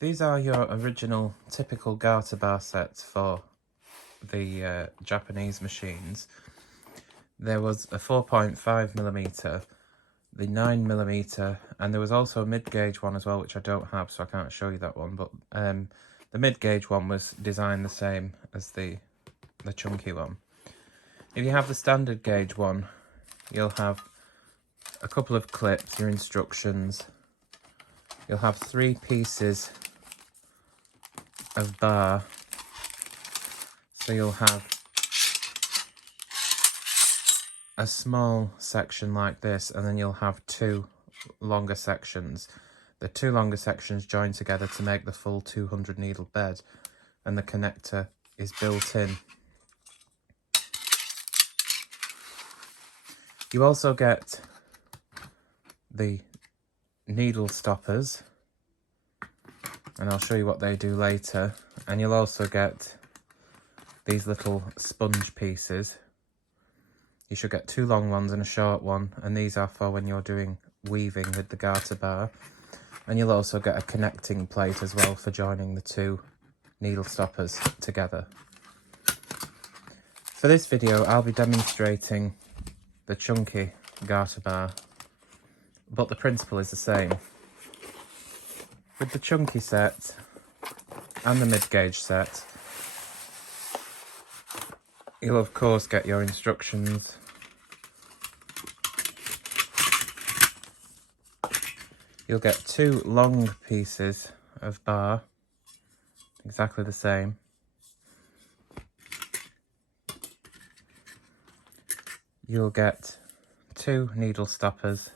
These are your original typical garter bar sets for the Japanese machines. There was a 4.5mm, the 9mm, and there was also a mid-gauge one as well, which I don't have, so I can't show you that one. But the mid-gauge one was designed the same as the chunky one. If you have the standard gauge one, you'll have a couple of clips, your instructions. You'll have 3 pieces of bar, so you'll have a small section like this, and then you'll have 2 longer sections. The 2 longer sections join together to make the full 200 needle bed, and the connector is built in. You also get the needle stoppers, and I'll show you what they do later, and you'll also get these little sponge pieces. You should get 2 long ones and a short one, and these are for when you're doing weaving with the garter bar. And you'll also get a connecting plate as well for joining the 2 needle stoppers together. For this video, I'll be demonstrating the chunky garter bar, but the principle is the same. With the chunky set and the mid-gauge set, you'll of course get your instructions. You'll get 2 long pieces of bar, exactly the same. You'll get 2 needle stoppers,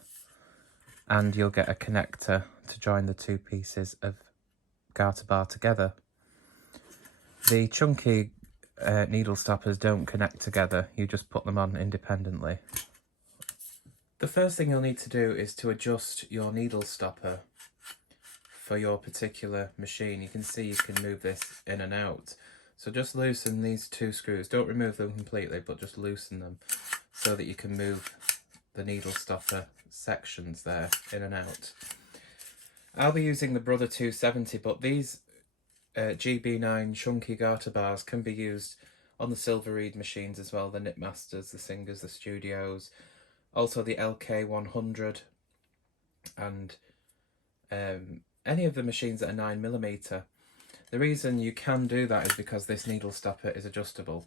and you'll get a connector to join the 2 pieces of garter bar together. The chunky needle stoppers don't connect together, you just put them on independently. The first thing you'll need to do is to adjust your needle stopper for your particular machine. You can see you can move this in and out. So just loosen these 2 screws. Don't remove them completely, but just loosen them so that you can move the needle stopper sections there in and out. I'll be using the Brother 270, but these GB9 chunky garter bars can be used on the Silver Reed machines as well, the Knitmasters, the Singers, the Studios, also the LK100, and any of the machines that are 9mm. The reason you can do that is because this needle stopper is adjustable.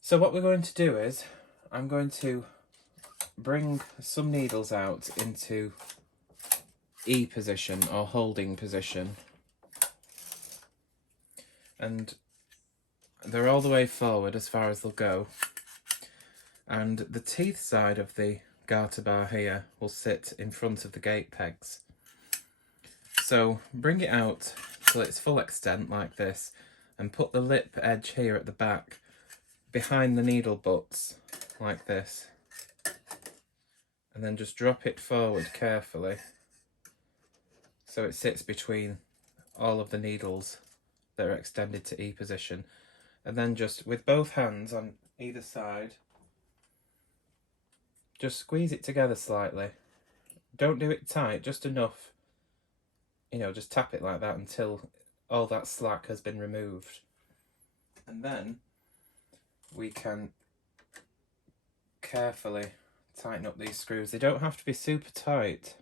So what we're going to do is, I'm going to bring some needles out into E position or holding position, and they're all the way forward as far as they'll go, and the teeth side of the garter bar here will sit in front of the gate pegs. So bring it out till its full extent like this, and put the lip edge here at the back behind the needle butts like this, and then just drop it forward carefully so it sits between all of the needles that are extended to E position. And then just with both hands on either side, just squeeze it together slightly. Don't do it tight, just enough, you know, just tap it like that until all that slack has been removed. And then we can carefully tighten up these screws. They don't have to be super tight.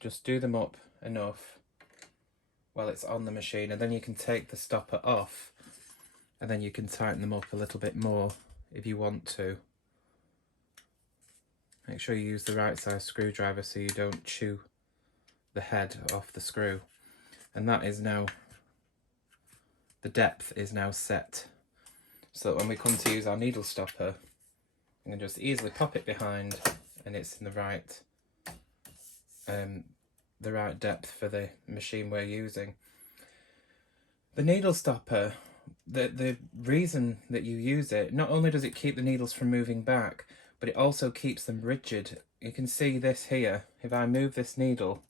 Just do them up enough while it's on the machine, and then you can take the stopper off, and then you can tighten them up a little bit more if you want to. Make sure you use the right size screwdriver so you don't chew the head off the screw. And that is now, the depth is now set, so that when we come to use our needle stopper, we can just easily pop it behind, and it's in the right depth for the machine we're using. The needle stopper, the reason that you use it, not only does it keep the needles from moving back, but it also keeps them rigid. You can see this here. If I move this needle,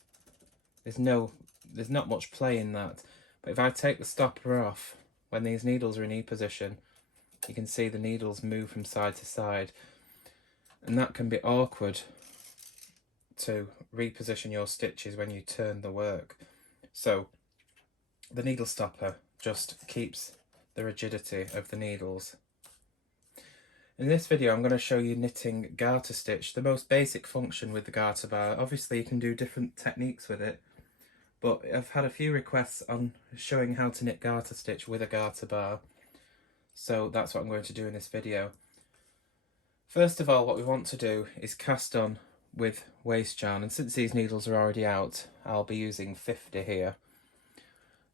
there's not much play in that. But if I take the stopper off, when these needles are in E position, you can see the needles move from side to side. And that can be awkward to reposition your stitches when you turn the work. So the needle stopper just keeps the rigidity of the needles. In this video I'm going to show you knitting garter stitch, the most basic function with the garter bar. Obviously you can do different techniques with it, but I've had a few requests on showing how to knit garter stitch with a garter bar, so that's what I'm going to do in this video. First of all, what we want to do is cast on with waste yarn, and since these needles are already out, I'll be using 50 here.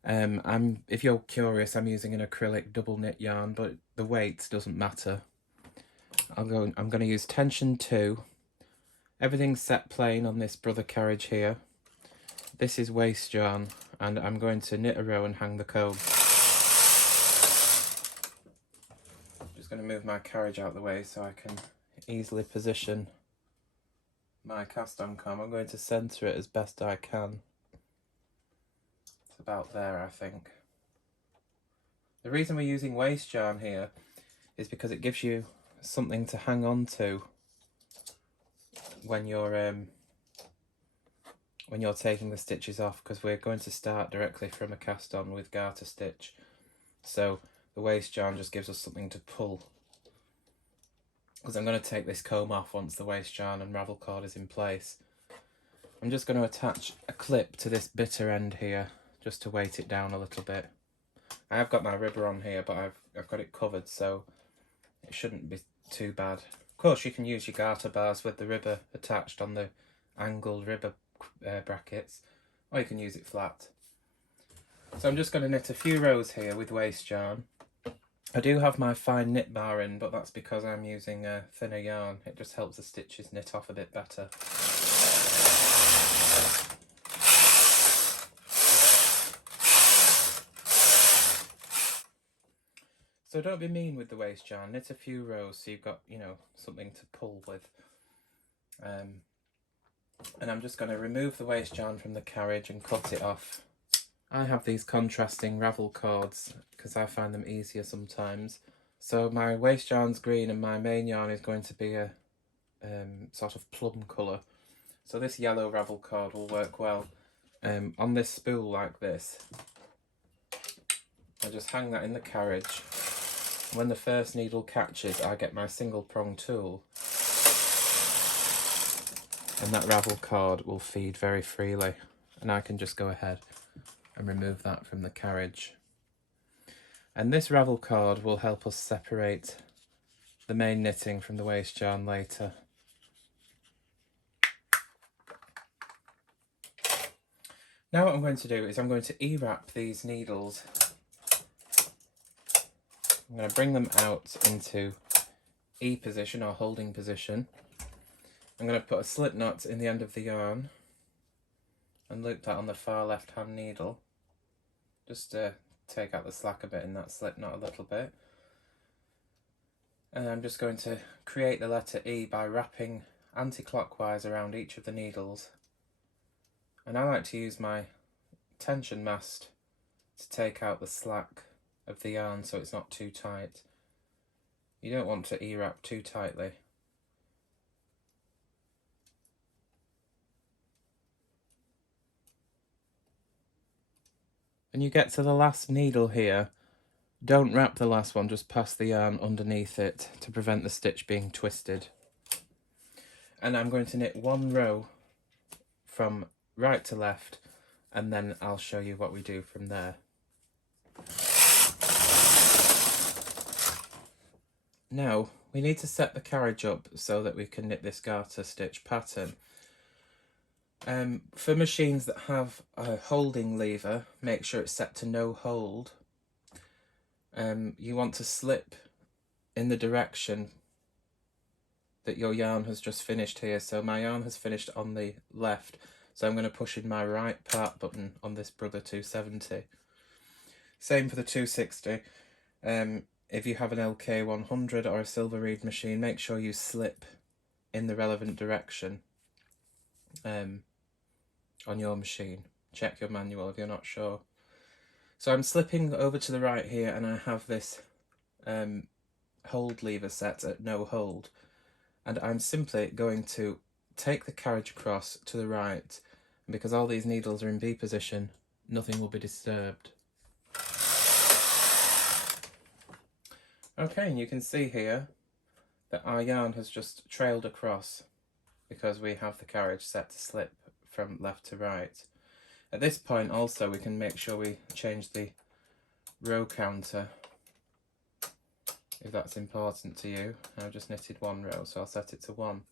If you're curious, I'm using an acrylic double knit yarn, but the weight doesn't matter. I'm going to use tension 2. Everything's set plain on this brother carriage here. This is waste yarn, and I'm going to knit a row and hang the comb. Just going to move my carriage out of the way so I can easily position my cast on comb. I'm going to centre it as best I can. It's about there, I think. The reason we're using waste yarn here is because it gives you something to hang on to when you're taking the stitches off, because we're going to start directly from a cast on with garter stitch, so the waste yarn just gives us something to pull, because I'm going to take this comb off once the waste yarn and ravel cord is in place. I'm just going to attach a clip to this bitter end here just to weight it down a little bit. I have got my ribber on here, but I've got it covered, so it shouldn't be too bad. Of course you can use your garter bars with the ribber attached on the angled ribber brackets, or you can use it flat. So I'm just going to knit a few rows here with waste yarn. I do have my fine knit bar in, but that's because I'm using a thinner yarn. It just helps the stitches knit off a bit better. So don't be mean with the waste yarn, knit a few rows so you've got, you know, something to pull with. And I'm just going to remove the waste yarn from the carriage and cut it off. I have these contrasting ravel cords because I find them easier sometimes. So my waste yarn's green and my main yarn is going to be a sort of plum colour. So this yellow ravel cord will work well on this spool like this. I just hang that in the carriage. When the first needle catches, I get my single prong tool, and that ravel cord will feed very freely, and I can just go ahead and remove that from the carriage. And this ravel cord will help us separate the main knitting from the waste yarn later. Now what I'm going to do is I'm going to E-wrap these needles. I'm going to bring them out into E position or holding position. I'm going to put a slip knot in the end of the yarn and loop that on the far left hand needle. Just to take out the slack a bit in that slip knot a little bit. And I'm just going to create the letter E by wrapping anti-clockwise around each of the needles. And I like to use my tension mast to take out the slack of the yarn so it's not too tight. You don't want to E-wrap too tightly. When you get to the last needle here, don't wrap the last one, just pass the yarn underneath it to prevent the stitch being twisted. And I'm going to knit one row from right to left, and then I'll show you what we do from there. Now, we need to set the carriage up so that we can knit this garter stitch pattern. For machines that have a holding lever, make sure it's set to no hold. You want to slip in the direction that your yarn has just finished here. So my yarn has finished on the left, so I'm going to push in my right part button on this Brother 270. Same for the 260. If you have an LK 100 or a silver reed machine, make sure you slip in the relevant direction on your machine. Check your manual if you're not sure. So I'm slipping over to the right here, and I have this hold lever set at no hold, and I'm simply going to take the carriage across to the right, and because all these needles are in V position, nothing will be disturbed. Okay, and you can see here that our yarn has just trailed across because we have the carriage set to slip from left to right. At this point also we can make sure we change the row counter if that's important to you. I've just knitted one row, so I'll set it to 1.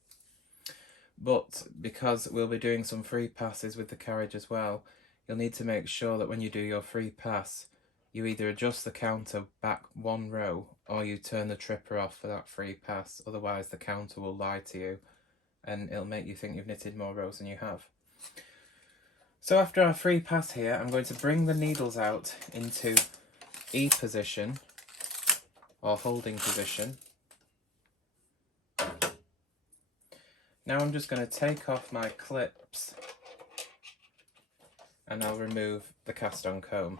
But because we'll be doing some free passes with the carriage as well, you'll need to make sure that when you do your free pass, you either adjust the counter back 1 row or you turn the tripper off for that free pass. Otherwise the counter will lie to you and it'll make you think you've knitted more rows than you have. So after our free pass here, I'm going to bring the needles out into E position or holding position. Now I'm just going to take off my clips and I'll remove the cast on comb.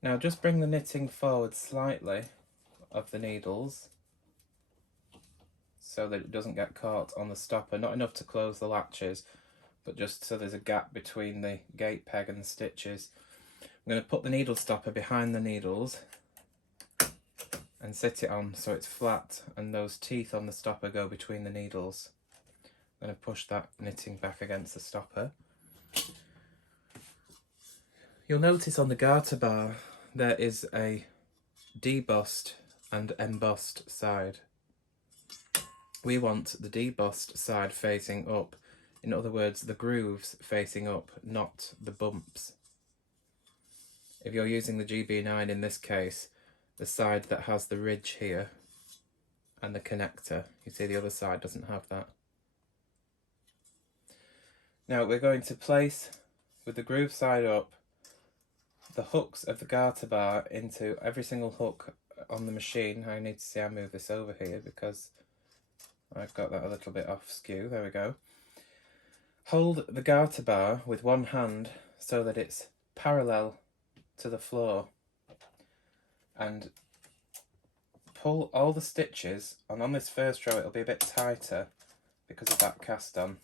Now just bring the knitting forward slightly of the needles so that it doesn't get caught on the stopper, not enough to close the latches, but just so there's a gap between the gate peg and the stitches. I'm going to put the needle stopper behind the needles and sit it on so it's flat and those teeth on the stopper go between the needles. I'm going to push that knitting back against the stopper. You'll notice on the garter bar there is a debossed and embossed side. We want the debossed side facing up. In other words, the grooves facing up, not the bumps. If you're using the GB9 in this case, the side that has the ridge here and the connector, you see the other side doesn't have that. Now we're going to place, with the groove side up, the hooks of the garter bar into every single hook on the machine. I need to see I move this over here because I've got that a little bit off skew. There we go. Hold the garter bar with one hand so that it's parallel to the floor and pull all the stitches, and on this first row it'll be a bit tighter because of that cast on.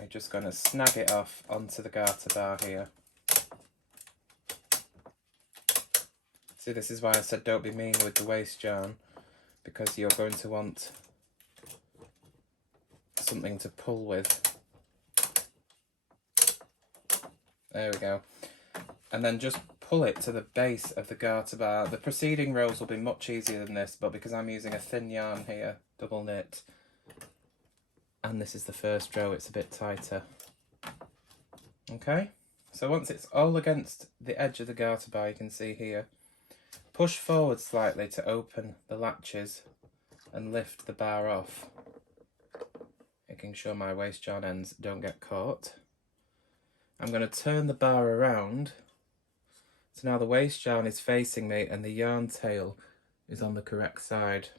I'm just going to snag it off onto the garter bar here. See, this is why I said don't be mean with the waste yarn, because you're going to want something to pull with. There we go. And then just pull it to the base of the garter bar. The preceding rows will be much easier than this, but because I'm using a thin yarn here, double knit, and this is the first row, it's a bit tighter. Okay, so once it's all against the edge of the garter bar, you can see here, push forward slightly to open the latches and lift the bar off, making sure my waste yarn ends don't get caught. I'm going to turn the bar around, so now the waste yarn is facing me and the yarn tail is on the correct side.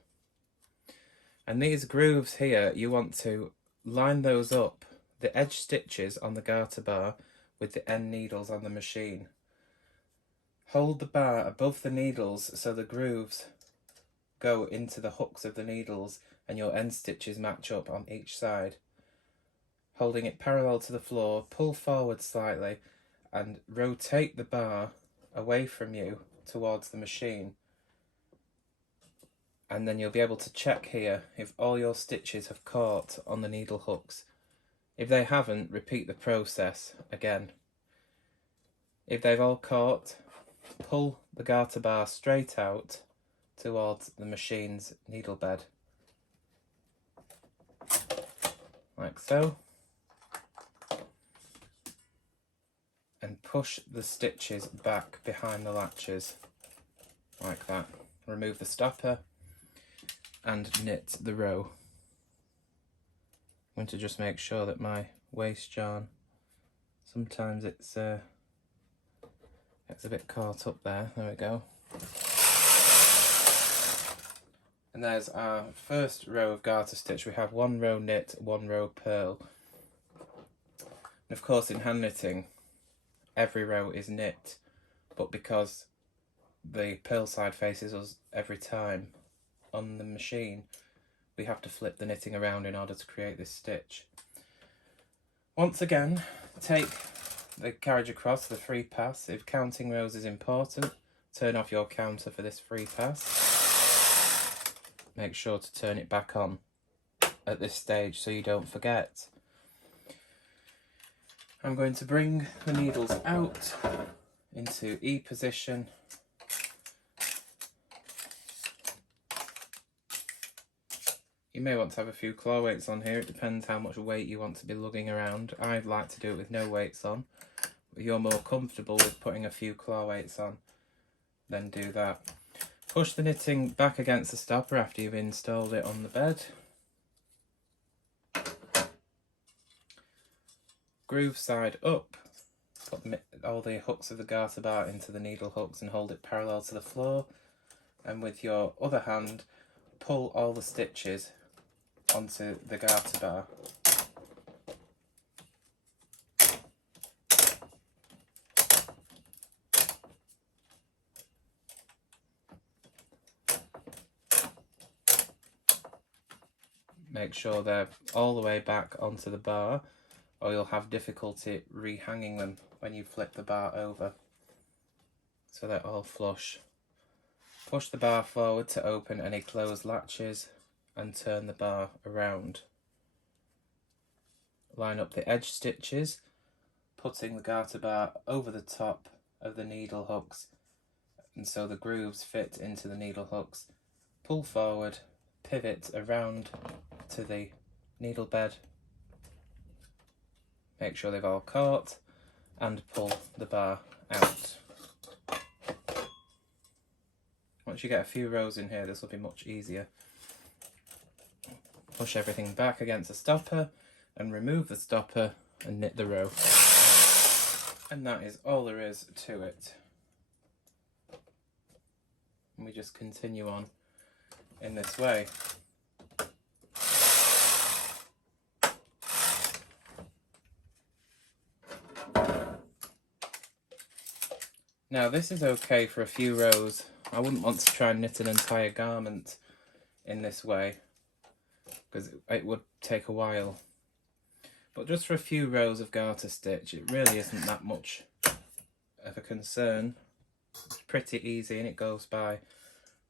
And these grooves here, you want to line those up, the edge stitches on the garter bar with the end needles on the machine. Hold the bar above the needles so the grooves go into the hooks of the needles and your end stitches match up on each side. Holding it parallel to the floor, pull forward slightly and rotate the bar away from you towards the machine. And then you'll be able to check here if all your stitches have caught on the needle hooks. If they haven't, repeat the process again. If they've all caught, pull the garter bar straight out towards the machine's needle bed, like so, and push the stitches back behind the latches, like that. Remove the stopper and knit the row. I'm going to just make sure that my waste yarn, sometimes it's a bit caught up there. There we go. And there's our first row of garter stitch. We have one row knit, one row purl. And of course in hand knitting, every row is knit, but because the purl side faces us every time on the machine, we have to flip the knitting around in order to create this stitch. Once again, take the carriage across the free pass. If counting rows is important, turn off your counter for this free pass. Make sure to turn it back on at this stage so you don't forget. I'm going to bring the needles out into E position. You may want to have a few claw weights on here, it depends how much weight you want to be lugging around. I'd like to do it with no weights on. If you're more comfortable with putting a few claw weights on, then do that. Push the knitting back against the stopper after you've installed it on the bed. Groove side up. Put all the hooks of the garter bar into the needle hooks and hold it parallel to the floor. And with your other hand, pull all the stitches onto the garter bar. Make sure they're all the way back onto the bar, or you'll have difficulty rehanging them when you flip the bar over. So they're all flush. Push the bar forward to open any closed latches and turn the bar around. Line up the edge stitches, putting the garter bar over the top of the needle hooks, and so the grooves fit into the needle hooks. Pull forward, pivot around to the needle bed, make sure they've all caught, and pull the bar out. Once you get a few rows in here, this will be much easier. Push everything back against the stopper and remove the stopper and knit the row. And that is all there is to it. And we just continue on in this way. Now this is okay for a few rows. I wouldn't want to try and knit an entire garment in this way because it would take a while. But just for a few rows of garter stitch, it really isn't that much of a concern. It's pretty easy and it goes by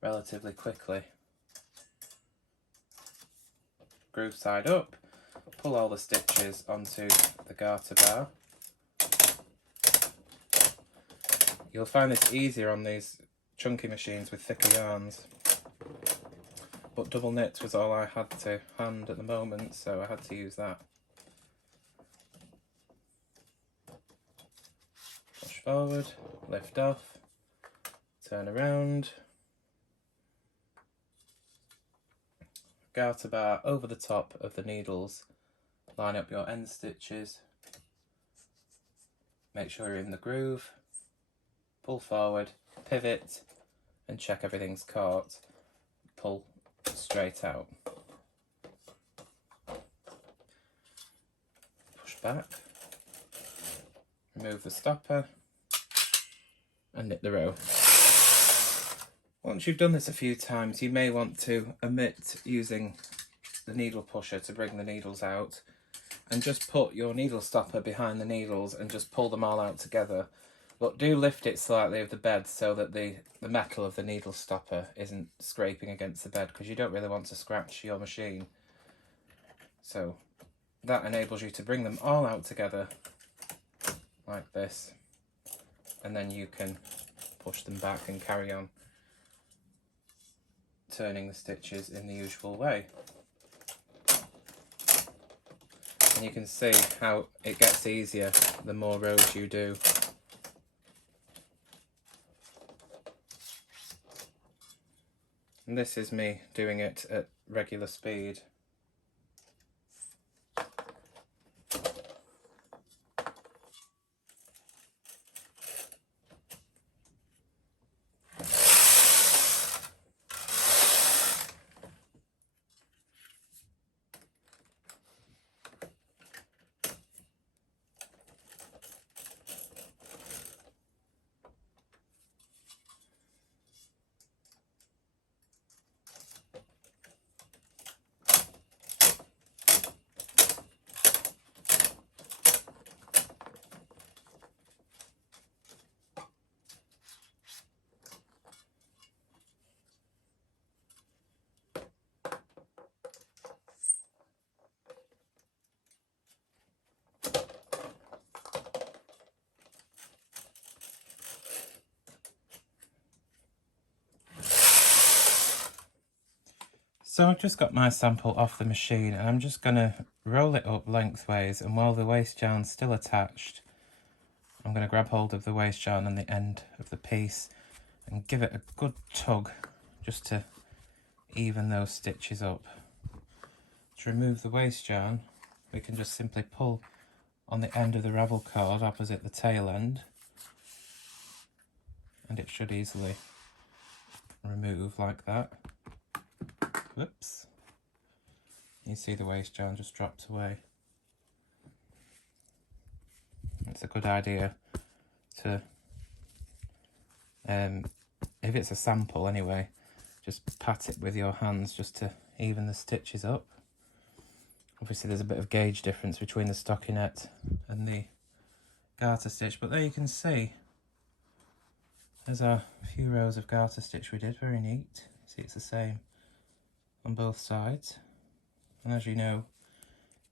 relatively quickly. Groove side up, pull all the stitches onto the garter bar. You'll find this easier on these chunky machines with thicker yarns, but double knit was all I had to hand at the moment, so I had to use that. Push forward, lift off, turn around, garter bar over the top of the needles, line up your end stitches, make sure you're in the groove, pull forward, pivot, and check everything's caught, pull straight out. Push back, remove the stopper, and knit the row. Once you've done this a few times, you may want to omit using the needle pusher to bring the needles out, and just put your needle stopper behind the needles and just pull them all out together. But do lift it slightly of the bed so that the metal of the needle stopper isn't scraping against the bed, because you don't really want to scratch your machine. So that enables you to bring them all out together like this, and then you can push them back and carry on turning the stitches in the usual way. And you can see how it gets easier the more rows you do. And this is me doing it at regular speed. So I've just got my sample off the machine and I'm just going to roll it up lengthways, and while the waste yarn's still attached, I'm going to grab hold of the waste yarn on the end of the piece and give it a good tug just to even those stitches up. To remove the waste yarn, we can just simply pull on the end of the ravel cord opposite the tail end, and it should easily remove like that. Whoops. You see the waste yarn just dropped away. It's a good idea to, if it's a sample anyway, just pat it with your hands just to even the stitches up. Obviously there's a bit of gauge difference between the stockinette and the garter stitch, but there you can see there's our few rows of garter stitch we did. Very neat. See, it's the same on both sides, and as you know,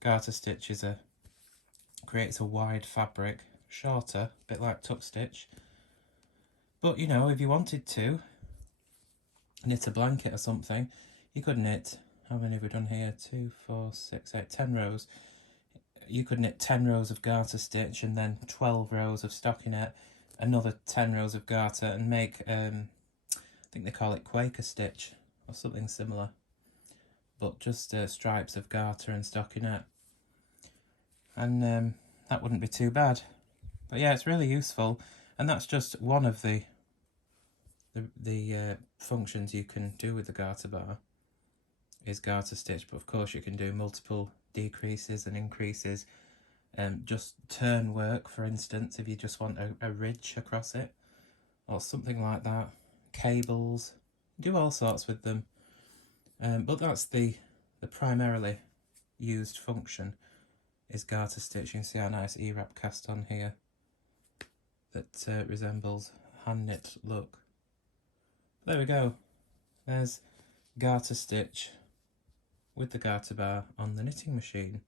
garter stitch creates a wide fabric, shorter, a bit like tuck stitch. But you know, if you wanted to knit a blanket or something, you could knit, how many have we done here? 2, 4, 6, 8, 10 rows. You could knit 10 rows of garter stitch and then 12 rows of stockinette, another 10 rows of garter, and make, I think they call it Quaker stitch or something similar, but just stripes of garter and stockinette, and that wouldn't be too bad. But yeah, it's really useful, and that's just one of the functions you can do with the garter bar, is garter stitch. But of course you can do multiple decreases and increases, just turn work, for instance, if you just want a ridge across it or something like that. Cables, do all sorts with them, but that's the primarily used function, is garter stitch. You can see our nice E-wrap cast on here that resembles hand knit look. There we go, there's garter stitch with the garter bar on the knitting machine.